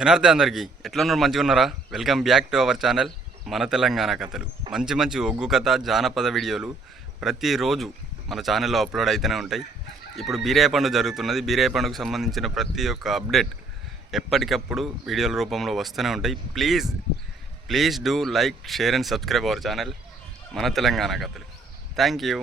జనార్దే అందరికీ ఎట్లున్నారు? మంచిగా ఉన్నారా? Welcome back to our channel మన తెలంగాణ కథలు. మంచి మంచి ఒగ్గు కథ జానపద వీడియోలు ప్రతిరోజు మన ఛానల్లో అప్లోడ్ అయితేనే ఉంటాయి. ఇప్పుడు బీరయ్య పండుగ జరుగుతున్నది. బీరయ్య పండుగకు సంబంధించిన ప్రతి ఒక్క అప్డేట్ ఎప్పటికప్పుడు వీడియోల రూపంలో వస్తూనే ఉంటాయి. Please do like, share and subscribe our channel మన తెలంగాణ కథలు. Thank you.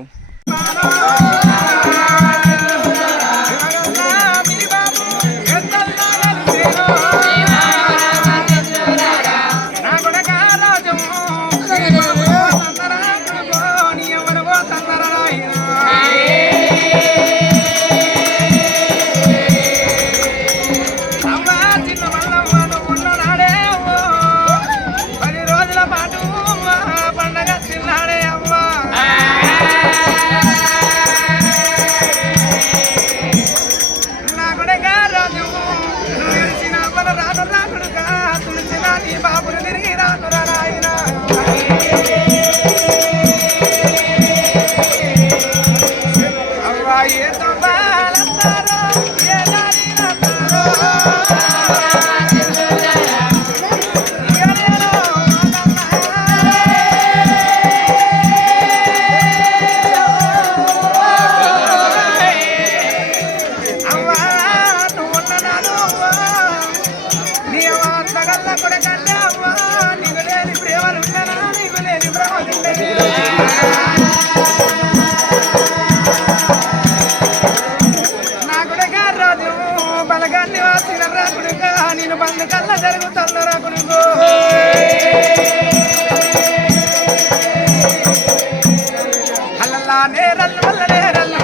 నేను బంధు కళ్ళ జరుగుతున్నరా కొడుకు అల్లల్లా నేరల్లు వల్ల నేరల్లు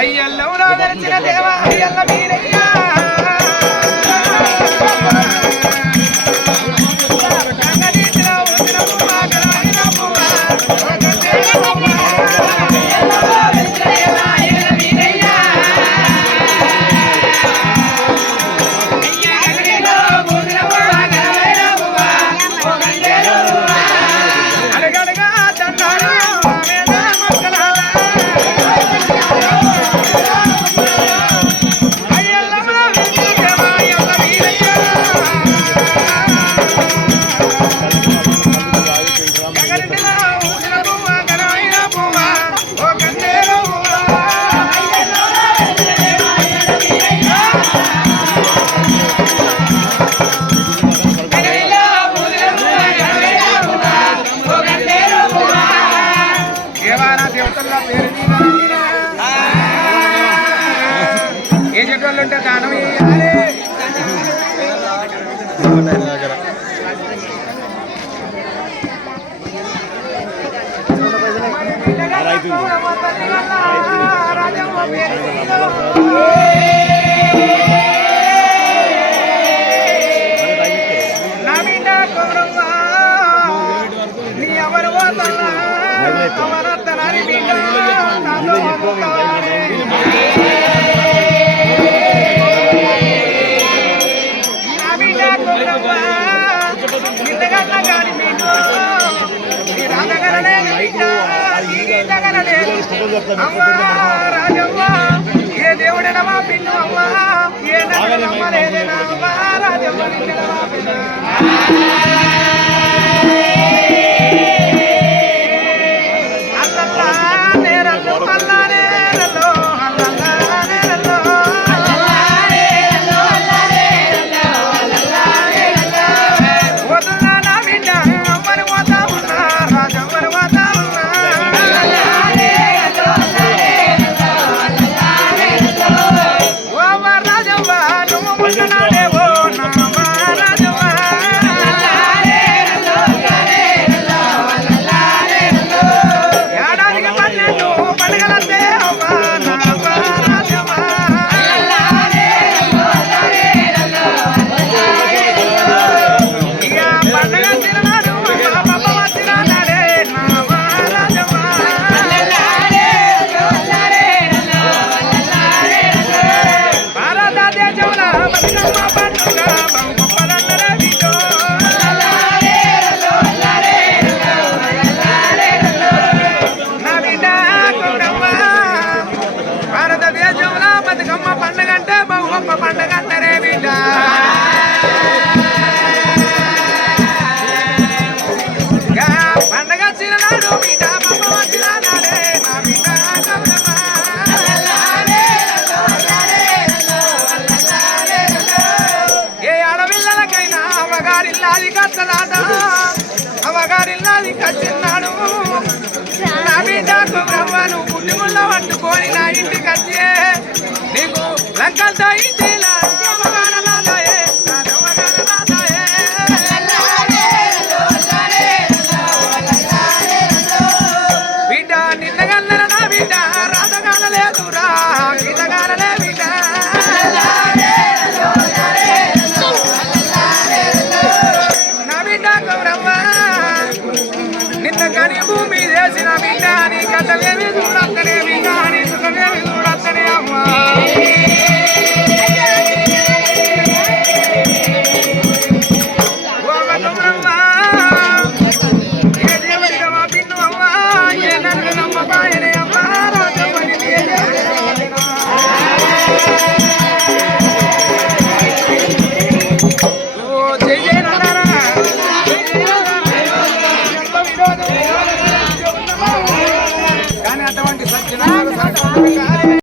అయ్యల్లవురా గడిచిన దేవా అయ్యల్ల మీరయ్యా ఏ చెడ్డోళ్ళు ఉంటే దానం నీ ఎవరు పోతున్నా అవరత్తనారి రాజవ్వ ఏ దేవుడనమా పిన్ను అమ్మా ఏ నమ్మలేదమ్మా రాజవ్వ అల్లల్లా నేరల్లో అల్లా నేరల్లో అల్లల్లా నేరల్లో వదులా నా బిడ్డ అమ్మని పోతా ఉన్నా రాజవ్వని పోతా ఉన్నా ఓ రాజవ్వ నువ్వు ముందున్నాడే ఓ నా రాజవ్వ వచ్చిందంటే బహు గొప్ప పండుగ అంటారే బిడ్డ పండగ వచ్చిన నాడు బిడ్డ బొమ్మ వచ్చిన నాడే నా బిడ్డ గౌరమ్మ. ఏ ఆడపిల్లలకైనా అవగారిల్లాది కత్తనాట అవగారిల్లాది కచ్చిన్నాడు నా బిడ్డకు బ్రహ్మను పుట్టుకుల్ల పట్టుకొని నా ఇంటికి వచ్చే నీకు లంకంతా ఇంటి